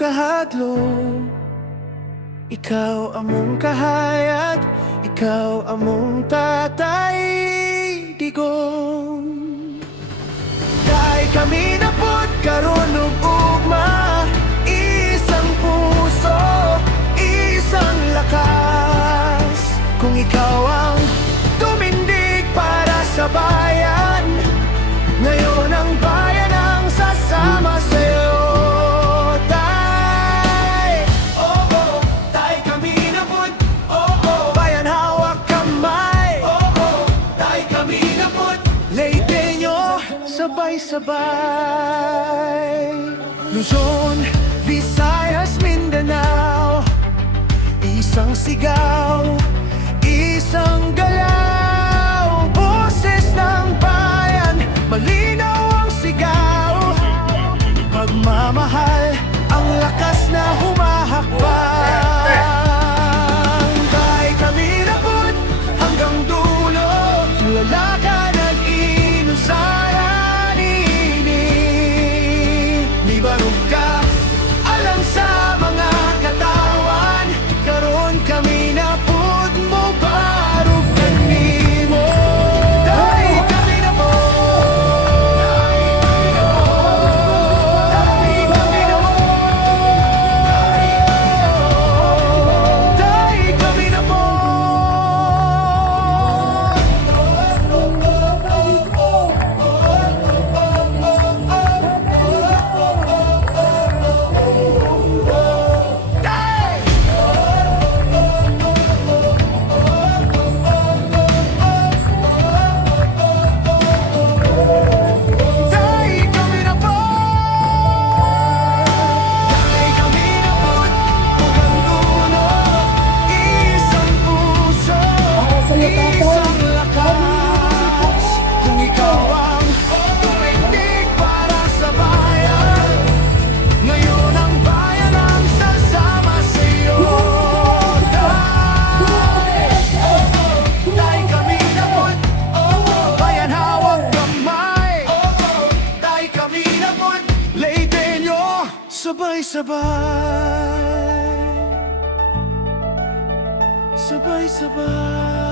kahadlok, ikaw among kahayag, ikaw among tatay digong. Dahil kami napod karon ug ugma, isang puso, isang lakas. Kung ikaw ang tumindig para sa bayan, ngayon ang bayan ang sasama sa'yo. Tay, oh oh, tay kami napod, oh oh, bayan hawak kamay, oh oh, tay kami napod, Leyteño, sabay-sabay. Luzon, Visayas, Mindanao, isang sigaw, isang galaw, boses ng bayan, malinaw ang sigaw, pagmamahal, ang lakas na humahakbang. Dahil kami napod hanggang dulo, lalaka nag-inusaran ini. Libarog ka, alang sa mga katawan, karon kami napod mo, barog kanimo. Dahil kami napod, dahil kami napod, dahil kami isang lakas. Kung ikaw ang tumindig para sa bayan, ngayon ang bayan ang sasama sa'yo. Dahil kami napod, bayan hawak kamay, dahil kami napod, Leyteño, sabay-sabay, sabay-sabay.